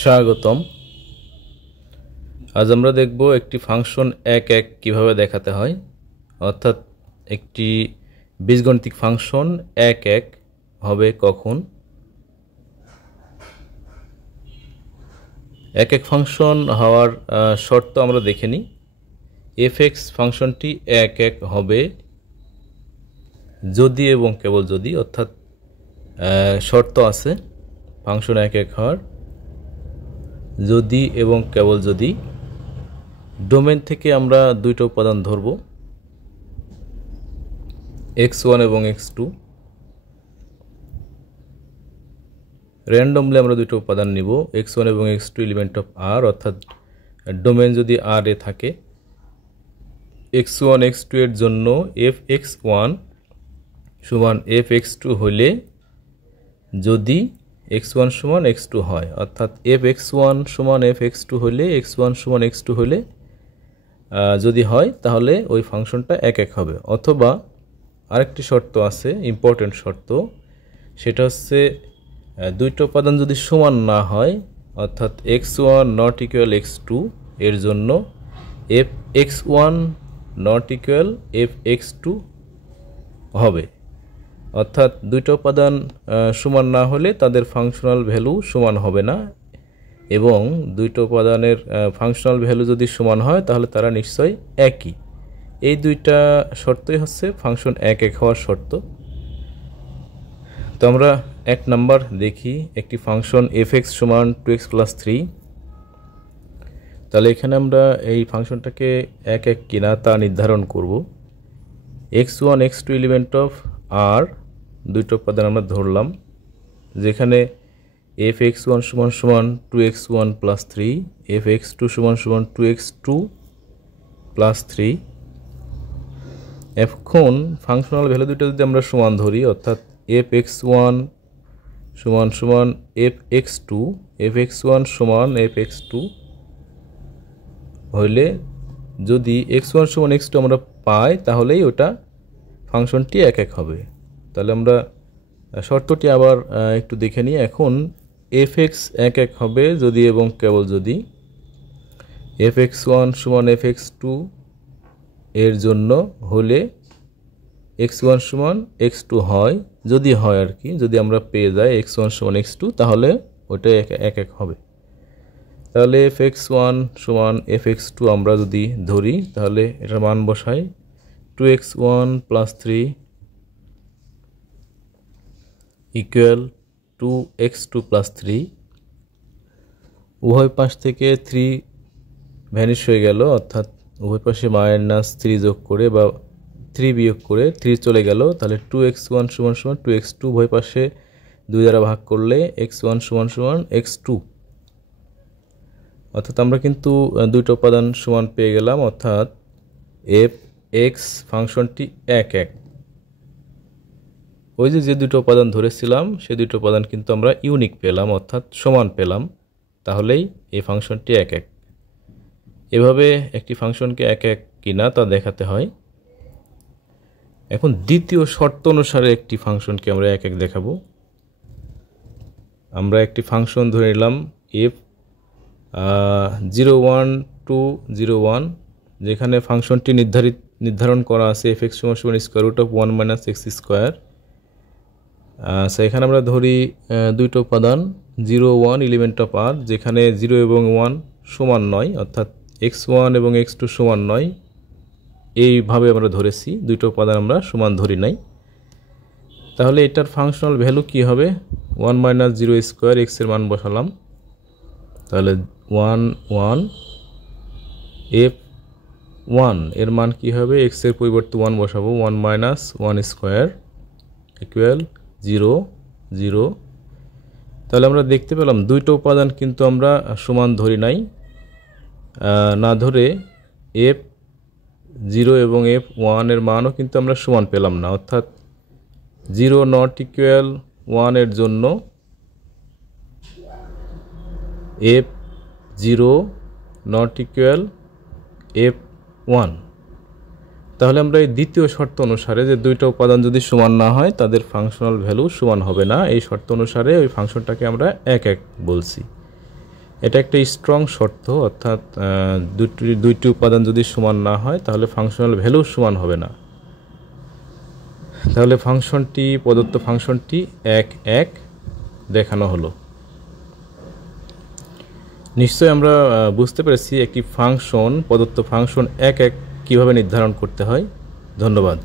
স্বাগতম। আজ আমরা দেখব একটি ফাংশন এক এক কিভাবে দেখাতে হয়, অর্থাৎ একটি বীজগণিতিক ফাংশন এক এক হবে কখন। এক এক ফাংশন হওয়ার শর্ত আমরা দেখে নিই। এফএক্স ফাংশনটি এক এক হবে যদি এবং কেবল যদি, অর্থাৎ শর্ত আছে ফাংশন এক এক হওয়ার, যদি এবং কেবল যদি ডোমেন থেকে আমরা দুইটা উপাদান ধরব, x1 এবং x2। র্যান্ডমলি আমরা দুইটা উপাদান নিব, x1 এবং x2 এলিমেন্ট অফ r, অর্থাৎ ডোমেন যদি r এ থাকে। x1 x2 এর জন্য fx1 সমান fx2 হলে যদি x1 সমান x2 হয়, অর্থাৎ fx1 সমান fx2 হলে x1 সমান x2 হলে যদি হয় তাহলে ওই ফাংশনটা এক এক হবে। অথবা আরেকটি শর্ত আছে, ইম্পর্টেন্ট শর্ত, সেটা হচ্ছে দুইটা উপাদান যদি সমান না হয়, অর্থাৎ x1 নট ইকুয়াল x2 এর জন্য fx1 নট ইকুয়াল fx2 হবে। অর্থাৎ দুইটা উপাদান সমান না হলে তাদের ফাংশনাল ভ্যালু সমান হবে না, এবং দুইটা উপাদানের ফাংশনাল ভ্যালু যদি সমান হয় তাহলে তারা নিশ্চয়ই একই। এই দুইটা শর্তই হচ্ছে ফাংশন এক এক হওয়ার শর্ত। তো আমরা এক নাম্বার দেখি, একটি ফাংশন fx সমান 2x প্লাস 3। তাহলে এখানে আমরা এই ফাংশনটাকে এক এক কিনা তা নির্ধারণ করব। x1 x2 element of r দুইটা উপাদান আমরা ধরলাম, যেখানে fx1 সমান সমান 2x1 প্লাস 3, fx2 সমান সমান 2x2 প্লাস 3। এখন ফাংশনাল ভ্যালু দুটো যদি আমরা সমান ধরি, অর্থাৎ fx1 সমান সমান fx2, fx1 সমান fx2 হইলে যদি x1 সমান x2 আমরা পাই তাহলেই ওটা ফাংশনটি এক এক হবে। তাহলে আমরা শর্তটি আবার একটু দেখে নিই। এখন fx এক এক হবে যদি এবং কেবল যদি fx1 সমান fx2 এর জন্য হলে x1 সমান x2 হয়, যদি হয় আর কি, যদি আমরা পেয়ে যাই x1 সমান x2 তাহলে ওটা এক এক হবে। তাহলে fx1 সমান fx2 আমরা যদি ধরি তাহলে এটার মান বসাই 2x1 plus 3 equal 2x2 plus 3। উভয় পাশ থেকে 3 ভ্যানিশ হয়ে গেল, অর্থাৎ উভয় পাশে মাইনাস 3 যোগ করে বা 3 বিয়োগ করে 3 চলে গেল। তাহলে 2x1 সমান সমান 2x2, উভয় পাশে 2 দ্বারা ভাগ করলে x1 সমান সমান x2। অর্থাৎ আমরা কিন্তু দুইটা উপাদান সমান পেয়ে গেলাম, অর্থাৎ fx ফাংশনটি এক এক। ওই যে দুটো উপাদান ধরেছিলাম সেই দুটো উপাদান কিন্তু আমরা ইউনিক পেলাম, অর্থাৎ সমান পেলাম, তাহলেই এই ফাংশনটি এক এক। এভাবে একটি ফাংশনকে এক এক কিনা তা দেখাতে হয়। এখন দ্বিতীয় শর্ত অনুসারে একটি ফাংশনকে আমরা এক এক দেখাবো। আমরা একটি ফাংশন ধরে নিলাম f 01201, যেখানে ফাংশনটি নির্ধারণ করা আছে fx সমান সমান square root of 1 minus x square. সেখানে আমরা ধরি দুইটা উপাদান 0 1 এলিমেন্ট অফ r, যেখানে 0 এবং 1 সমান নয়, অর্থাৎ x1 এবং x2 সমান নয়, এইভাবে আমরা ধরেছি, দুইটা উপাদান আমরা সমান ধরি নাই। তাহলে এটার ফাংশনাল ভ্যালু কি হবে? 1 মাইনাস 0 স্কোয়ার, x এর মান বসালাম, তাহলে 1 1 f1 এর মান কি হবে? x এর পরিবর্তে 1 বসাবো, 1 মাইনাস 1 স্কোয়ার ইকুয়াল 0 0। তাহলে আমরা দেখতে পেলাম দুইটা উপাদান কিন্তু আমরা সমান ধরি নাই, না ধরে f0 এবং f1 এর মানও কিন্তু আমরা সমান পেলাম না। অর্থাৎ 0 নট ইকুয়াল 1 এর জন্য f0 নট ইকুয়াল f1। তাহলে আমরা এই দ্বিতীয় শর্ত অনুসারে যে দুইটা উপাদান যদি সমান না হয় তাদের ফাংশনাল ভ্যালু সমান হবে না, এই শর্ত অনুসারে ওই ফাংশনটাকে আমরা এক এক বলছি। এটা একটা স্ট্রং শর্ত, অর্থাৎ দুইটি উপাদান যদি সমান না হয় তাহলে ফাংশনাল ভ্যালু সমান হবে না। তাহলে প্রদত্ত ফাংশনটি 1 1 দেখানো হলো। নিশ্চয়ই আমরা বুঝতে পেরেছি একটি প্রদত্ত ফাংশন 1 1 কীভাবে নির্ধারণ করতে হয়। ধন্যবাদ।